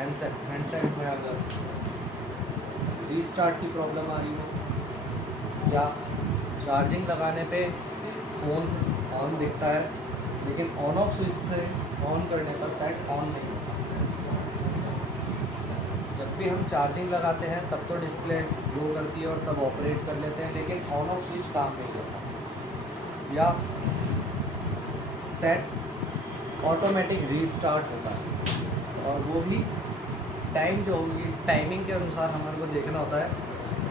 Handset में अगर restart की प्रॉब्लम आ रही हो या चार्जिंग लगाने पे फ़ोन ऑन दिखता है लेकिन ऑन ऑफ स्विच से ऑन करने पर सेट ऑन नहीं होता। जब भी हम चार्जिंग लगाते हैं तब तो डिस्प्ले ग्लो करती है और तब ऑपरेट कर लेते हैं, लेकिन ऑन ऑफ स्विच काम नहीं करता। या सेट ऑटोमेटिक रीस्टार्ट होता है और वो भी टाइम जो होगी टाइमिंग के अनुसार हमारे को देखना होता है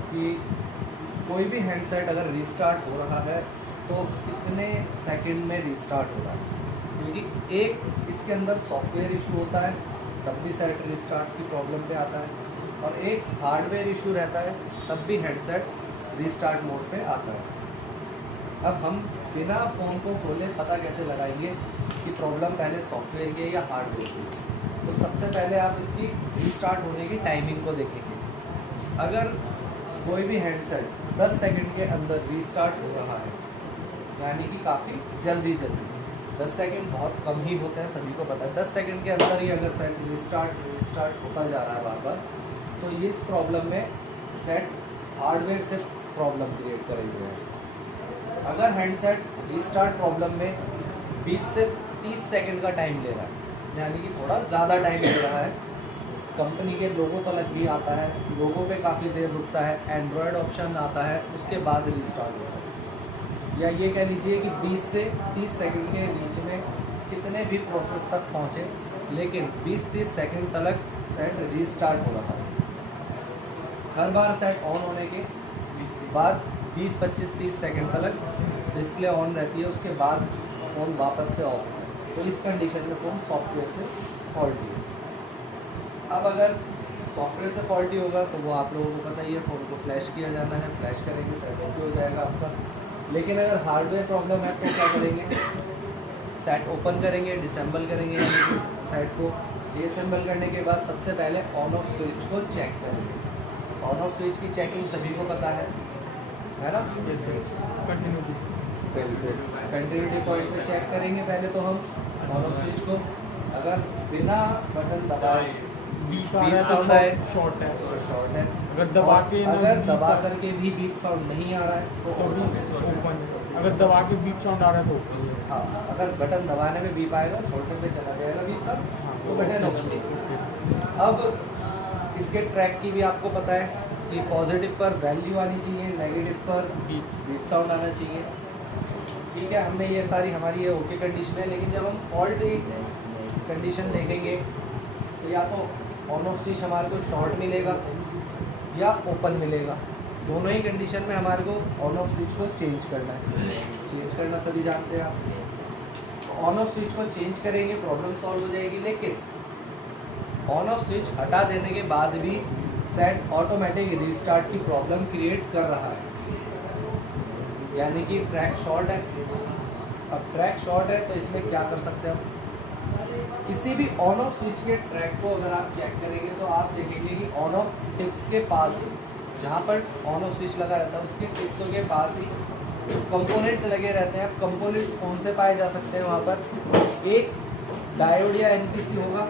कि कोई भी हैंडसेट अगर रीस्टार्ट हो रहा है तो कितने सेकंड में रीस्टार्ट हो रहा है, क्योंकि एक इसके अंदर सॉफ्टवेयर इशू होता है तब भी सेट रीस्टार्ट की प्रॉब्लम पे आता है और एक हार्डवेयर इशू रहता है तब भी हैंडसेट रीस्टार्ट मोड पे आता है। अब हम बिना फ़ोन को खोले पता कैसे लगाएंगे कि प्रॉब्लम पहले सॉफ्टवेयर की है या हार्डवेयर की। तो सबसे पहले आप इसकी रीस्टार्ट होने की टाइमिंग को देखेंगे। अगर कोई भी हैंडसेट 10 सेकंड के अंदर रीस्टार्ट हो रहा है, यानी कि काफ़ी जल्दी 10 सेकंड बहुत कम ही होते हैं, सभी को पता है। 10 सेकंड के अंदर ही अगर सेट रीस्टार्ट होता जा रहा है बार बार, तो ये इस प्रॉब्लम में सेट हार्डवेयर से प्रॉब्लम क्रिएट करेगी है। अगर हैंडसेट रीस्टार्ट प्रॉब्लम में 20 से 30 सेकंड का टाइम ले रहा है, यानी कि थोड़ा ज़्यादा टाइम ले रहा है, कंपनी के लोगों तक भी आता है, लोगों पे काफ़ी देर रुकता है, एंड्रॉयड ऑप्शन आता है, उसके बाद रीस्टार्ट होता है। या ये कह लीजिए कि 20 से 30 सेकंड के बीच में कितने भी प्रोसेस तक पहुँचे, लेकिन 20-30 सेकंड तक सेट रीस्टार्ट हो रहा है। हर बार सेट ऑन होने के बाद 20-25-30 सेकंड तक डिस्प्ले ऑन रहती है, उसके बाद फ़ोन वापस से ऑफ होता है। तो इस कंडीशन में फ़ोन सॉफ्टवेयर से फॉल्टी है। अब अगर सॉफ्टवेयर से फॉल्टी होगा तो वो आप लोगों को पता ही है, फ़ोन को फ्लैश किया जाना है, फ्लैश करेंगे सेट ओके हो जाएगा आपका। लेकिन अगर हार्डवेयर प्रॉब्लम है तो क्या करेंगे, सेट ओपन करेंगे, डिसेंबल करेंगे, यानी कि सेट को डिसेंबल करने के बाद सबसे पहले ऑन ऑफ स्विच को चेक करेंगे। ऑन ऑफ स्विच की चेकिंग सभी को पता है ना। कंटिन्यूटी पॉइंट पे चेक करेंगे पहले तो हम ऑन ऑफ स्विच को। अगर बिना बटन दबाए बीप साउंड आए, शॉर्ट है। अगर दबा करके भी बीप साउंड नहीं आ रहा है तो ओपन। अगर दबा के बीप साउंड आ रहा है तो हाँ, अगर बटन दबाने में बीप आएगा, छोड़ने पे चला जाएगा बीप साउंड, तो बटन ओपन। अब इसके ट्रैक की भी आपको पता है कि पॉजिटिव पर वैल्यू आनी चाहिए, नेगेटिव पर बीप साउंड आना चाहिए। ठीक है, हमने ये सारी हमारी ये ओके कंडीशन है। लेकिन जब हम फॉल्ट कंडीशन देखेंगे तो या तो ऑन ऑफ स्विच हमारे को शॉर्ट मिलेगा या ओपन मिलेगा। दोनों ही कंडीशन में हमारे को ऑन ऑफ स्विच को चेंज करना है। चेंज करना सभी जानते हैं आप। ऑन ऑफ स्विच को चेंज करेंगे, प्रॉब्लम सॉल्व हो जाएगी। लेकिन ऑन ऑफ स्विच हटा देने के बाद भी सेट ऑटोमेटिक रीस्टार्ट की प्रॉब्लम क्रिएट कर रहा है, यानी कि ट्रैक शॉर्ट है। अब ट्रैक शॉर्ट है तो इसमें क्या कर सकते हैं हम, किसी भी ऑन ऑफ स्विच के ट्रैक को अगर आप चेक करेंगे तो आप देखेंगे कि ऑन ऑफ टिप्स के पास ही, जहाँ पर ऑन ऑफ स्विच लगा रहता है उसके टिप्सों के पास ही कंपोनेंट्स लगे रहते हैं। कंपोनेंट्स कौन से पाए जा सकते हैं वहाँ पर, एक डायोड या एनपीसी होगा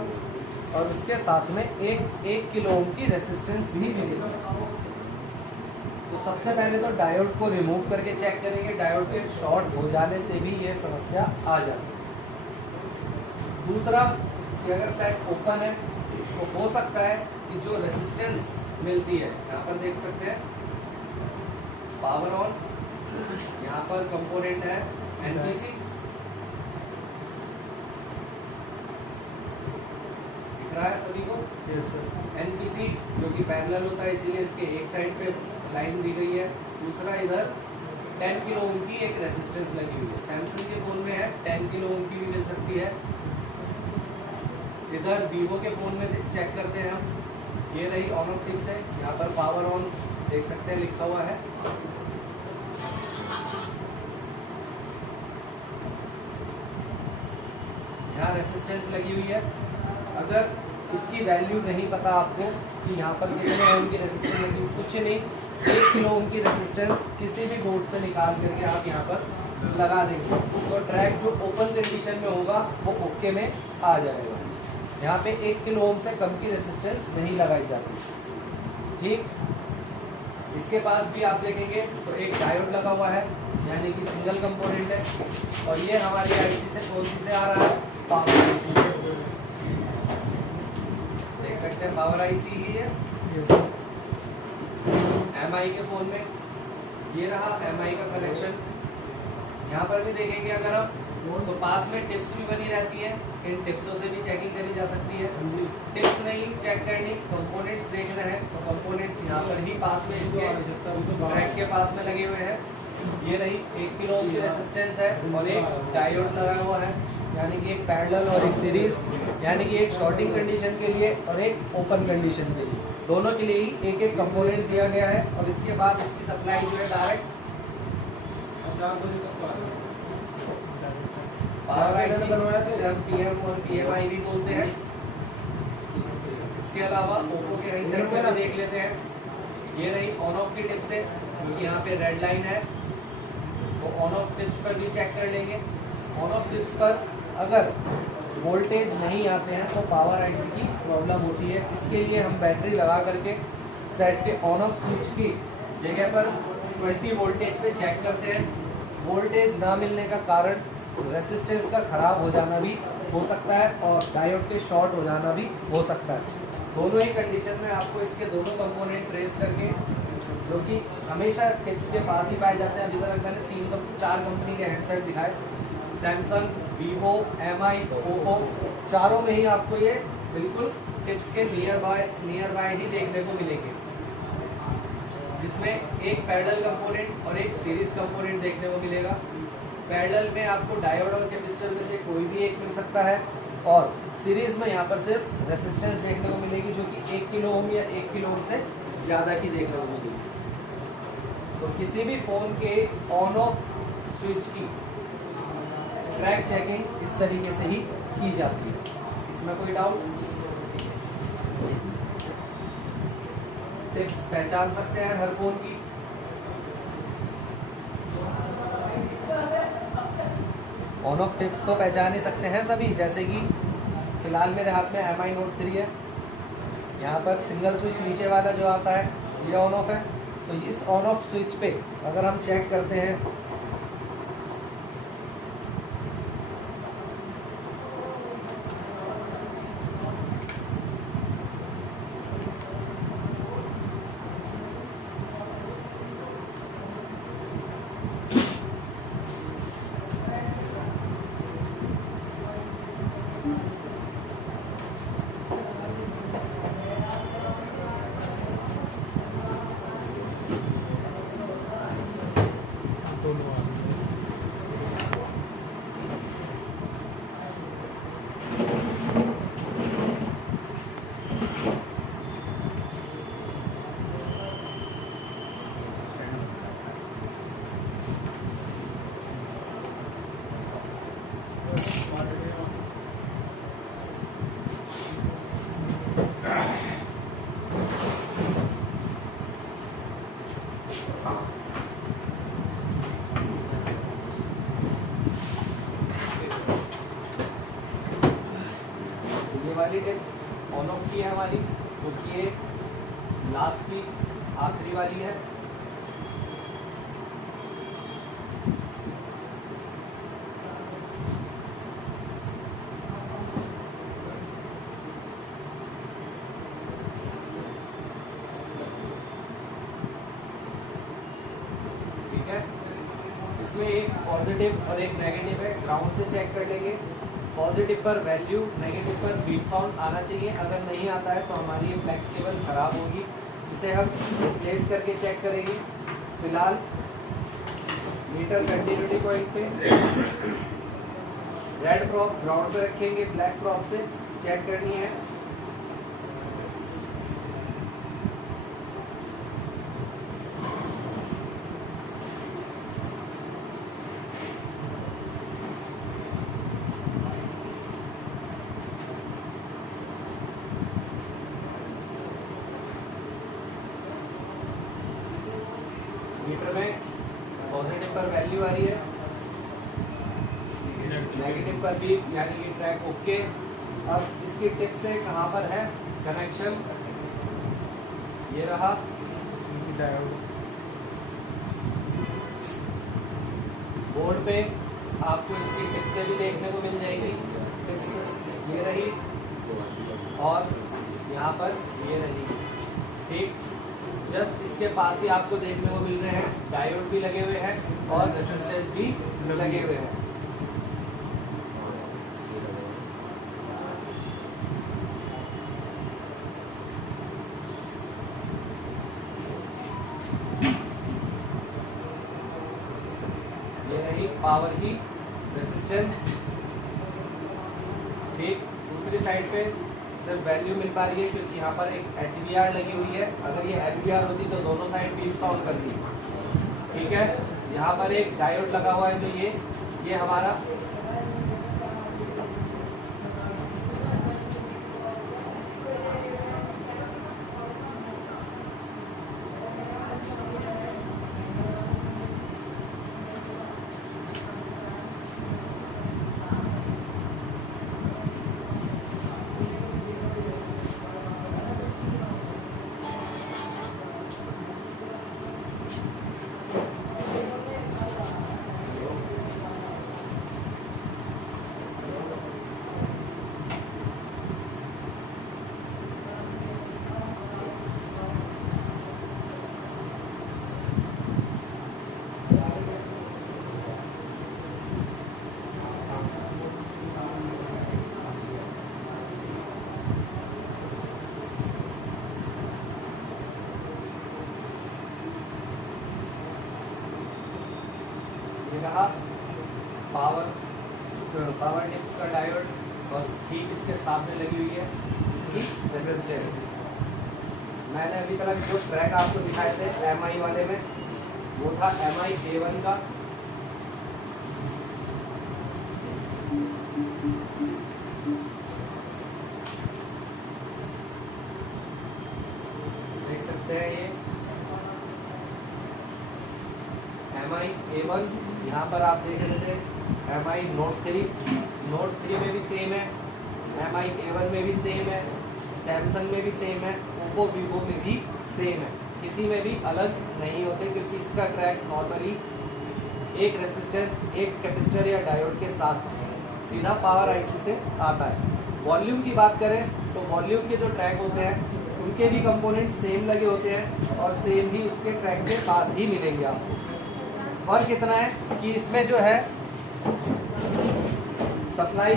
और उसके साथ में एक किलो ओम की रेसिस्टेंस भी मिलेगी। तो सबसे पहले तो डायोड को रिमूव करके चेक करेंगे, डायोड के शॉर्ट हो जाने से भी ये समस्या आ जाती है। दूसरा कि अगर सेट ओपन है तो हो सकता है कि जो रेसिस्टेंस मिलती है, यहाँ पर देख सकते हैं पावर ऑन, यहाँ पर कंपोनेंट है एनपीसी, दिख रहा है सभी को। Yes sir. एनपीसी जो कि पैरेलल होता है, इसीलिए इसके एक साइड पे लाइन दी गई है। दूसरा इधर 10 किलो ओम की एक रेसिस्टेंस लगी हुई है। सैमसंग के फ़ोन में है 10 किलो ओम की भी मिल सकती है। इधर वीवो के फ़ोन में चेक करते हैं हम, ये रही ऑन ऑफ टिप्स है, यहाँ पर पावर ऑन देख सकते हैं लिखा हुआ है। यहाँ रेसिस्टेंस लगी हुई है। अगर इसकी वैल्यू नहीं पता आपको कि यहाँ पर कितने ओम की रेसिस्टेंस लगी, कुछ नहीं, 1 किलो ओम की रेसिस्टेंस किसी भी बोर्ड से निकाल करके आप यहाँ पर लगा देंगे तो ट्रैक जो ओपन कंडीशन में होगा वो ओके में आ जाएगा। यहाँ पे 1 किलो ओम से कम की रेसिस्टेंस नहीं लगाई जाती। ठीक, इसके पास भी आप देखेंगे तो एक डायोड लगा हुआ है, यानी कि सिंगल कंपोनेंट है। और ये हमारी आईसी से कौन सी से आ रहा है, पावर आईसी से। देख सकते हैं पावर आईसी ही है। एमआई के फोन में ये रहा एमआई का कनेक्शन। यहाँ पर भी देखेंगे अगर हम तो पास में टिप्स भी बनी रहती है, इन टिप्सों से भी चेकिंग करी जा सकती है। टिप्स नहीं चेक करनी, कंपोनेंट्स देखने हैं तो कंपोनेंट्स यहाँ पर ही पास में इसके ट्रैक के पास में लगे हुए हैं। ये रही 1 किलो ओम की रेसिस्टेंस है और एक डायोड लगा हुआ है, यानी कि एक पैरेलल और एक सीरीज, यानी कि एक शॉर्टिंग कंडीशन के लिए और एक ओपन कंडीशन के लिए, दोनों के लिए ही एक एक कंपोनेंट दिया गया है। और इसके बाद इसकी सप्लाई जो है डायरेक्ट पावर आईसी जिसे हम पीएम और पीएमआई भी बोलते हैं। इसके अलावा ओप्पो के हैंडसेट में भी देख लेते हैं। ये रही ऑन ऑफ की टिप्स है, क्योंकि यहाँ पे रेड लाइन है, वो ऑन ऑफ टिप्स पर भी चेक कर लेंगे। ऑन ऑफ टिप्स पर अगर वोल्टेज नहीं आते हैं तो पावर आईसी की प्रॉब्लम होती है। इसके लिए हम बैटरी लगा करके सेट के ऑन ऑफ स्विच की जगह पर 20 वोल्टेज पे चेक करते हैं। वोल्टेज ना मिलने का कारण रेसिस्टेंस का खराब हो जाना भी हो सकता है और डायोड के शॉर्ट हो जाना भी हो सकता है। दोनों ही कंडीशन में आपको इसके दोनों कंपोनेंट ट्रेस करके, जो कि हमेशा टिप्स के पास ही पाए जाते हैं। अभी तक मैंने 4 कंपनी के हैंडसेट दिखाए, सैमसंग, वीवो, एमआई, ओप्पो, चारों में ही आपको ये बिल्कुल टिप्स के नियर बाय ही देखने को मिलेंगे, जिसमें एक पैरेलल कंपोनेंट और एक सीरीज कंपोनेंट देखने को मिलेगा। पैरेलल में आपको डायोड और कैपेसिटर में से कोई भी एक मिल सकता है और सीरीज में यहाँ पर सिर्फ रेसिस्टेंस देखने को मिलेगी, जो कि 1 किलो ओम या 1 किलो ओम से ज़्यादा की देखने को मिलेगी। तो किसी भी फ़ोन के ऑन ऑफ स्विच की ट्रैक चेकिंग इस तरीके से ही की जाती है। इसमें कोई डाउट? टिप्स पहचान सकते हैं हर फोन की। ऑन ऑफ टिप्स तो पहचान ही सकते हैं सभी, जैसे कि फिलहाल मेरे हाथ में MI Note 3 है। यहाँ पर सिंगल स्विच नीचे वाला जो आता है ये ऑन ऑफ है। तो इस ऑन ऑफ स्विच पे अगर हम चेक करते हैं वाली टिप्स ऑन ऑफ की है हमारी, क्योंकि ये लास्ट की आखिरी वाली है। ठीक है, इसमें एक पॉजिटिव और एक नेगेटिव है। ग्राउंड से चेक कर लेंगे। पॉजिटिव पर वैल्यू, नेगेटिव पर बीप साउंड आना चाहिए। अगर नहीं आता है तो हमारी ये फ्लेक्स केबल खराब होगी, इसे हम रिप्लेस करके चेक करेंगे। फिलहाल मीटर कंटिन्यूटी पॉइंट पे रेड प्रॉप ग्राउंड पे रखेंगे, ब्लैक प्रॉप से चेक करनी है। मीटर में पॉजिटिव पर वैल्यू आ रही है, नेगेटिव पर भी, यानी कि ट्रैक ओके। अब इसकी टिप से कहाँ पर है कनेक्शन, ये रहा। बोर्ड पे आपको इसकी टिप से भी देखने को मिल जाएगी, टिप्स ये रही और यहाँ पर ये रही, ठीक। जस्ट इसके पास ही आपको देखने को मिल रहे हैं डायोड भी लगे हुए हैं और रेजिस्टेंस भी लगे हुए हैं। ये रही पावर की रेजिस्टेंस, ठीक। दूसरी साइड पे सिर्फ वैल्यू मिल पा रही है क्योंकि यहाँ पर एक HBR लगी हुई है। अगर ये HBR होती तो दोनों साइड बीप साउंड करती, ठीक है। यहाँ पर एक डायोड लगा हुआ है जो ये हमारा रहा पावर टिप्स का डायोड और ठीक इसके सामने लगी हुई है इसकी रेजिस्टेंस। मैंने अभी तक जो ट्रैक आपको दिखाए थे MI वाले में वो था MI A1 का, देख सकते हैं ये MI A1। यहाँ पर आप देख रहे थे MI Note 3 में भी सेम है, MI A1 में भी सेम है, सैमसंग में भी सेम है, ओप्पो वीवो में भी सेम है, किसी में भी अलग नहीं होते क्योंकि इसका ट्रैक नॉर्मली एक रेसिस्टेंस एक कैपेसिटर या डायोड के साथ सीधा पावर IC से आता है। वॉल्यूम की बात करें तो वॉल्यूम के जो ट्रैक होते हैं उनके भी कंपोनेंट सेम लगे होते हैं और सेम ही उसके ट्रैक के पास ही मिलेंगे आपको। फर्क इतना है कि इसमें जो है सप्लाई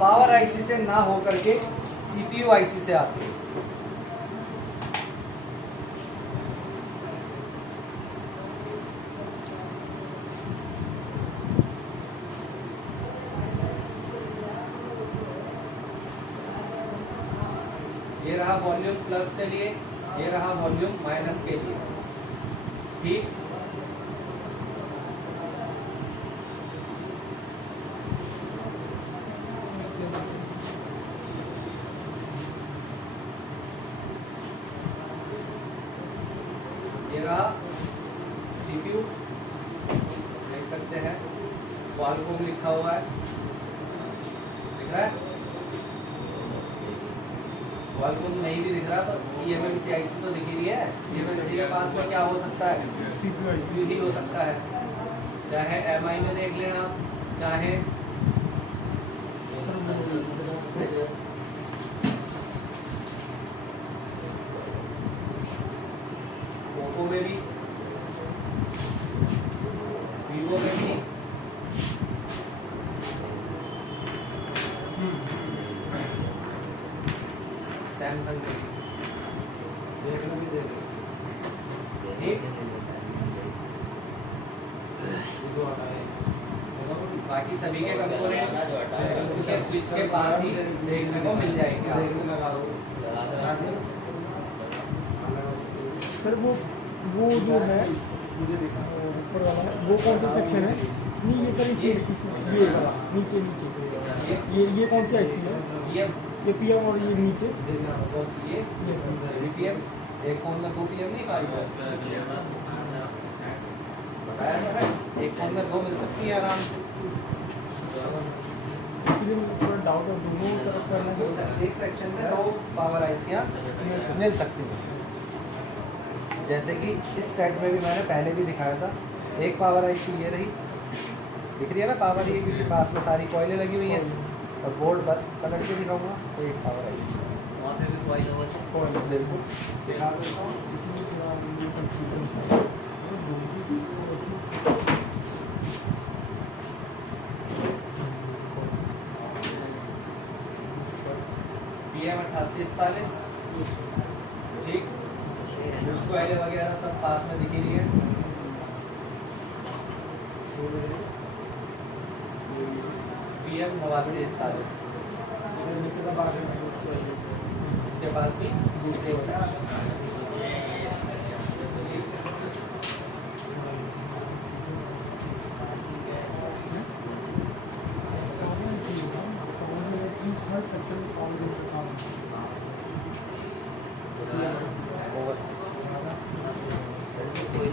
पावर IC से ना होकर के CPU IC से आती है। ये रहा वॉल्यूम प्लस के लिए, ये रहा वॉल्यूम माइनस के लिए, ठीक। ये रहा CPU, देख सकते हैं क्वालकॉम लिखा हुआ है, दिख रहा है। क्वालकॉम नहीं भी दिख रहा तो eMMC IC तो दिख ही रही है। eMMC के पास में क्या हो सकता है, CPU ही हो सकता है, चाहे MI में देख लेना, चाहे ओप्पो में भी, वीवो में भी, सैमसंग में भी, देखना भी देख ठीक। बाकी सभी के कंपोनेंट उनके स्विच के पास ही देखने को मिल जाएंगे आपको। सर वो जो है ऊपर वाला है वो कौन सा सेक्शन है? नहीं ये सर ये वाला नीचे नीचे ये कौन सी IC है? ये PM और ये नीचे कौन सी ये PM? एक फोन में 2 PM नहीं बताया था, एक फोन में 2 मिल सकती है आराम से। इसलिए थोड़ा आउट और दोनों तरफ करना है। एक सेक्शन में 2 पावर आईसियाँ मिल सकती हैं। जैसे कि इस सेट में भी मैंने पहले भी दिखाया था, एक पावर आईसी ये रही, दिख रही है ना पावर, ये क्योंकि पास में सारी कॉइलें लगी हुई हैं, और बोर्ड पर पलट के दिखाऊंगा तो एक पावर आईसी वहाँ पे भी कॉइल होगा। कॉइल बिल्कुल दिखा देता हूँ। इसमें थोड़ा ये कंफ्यूजन है। PM 8841 ठीक, बुश कॉइलें वगैरह सब पास में दिख रही है। PM 8941 इसके पास भी सेम सेक्शन। हर सेक्शन में काम ओवर कोई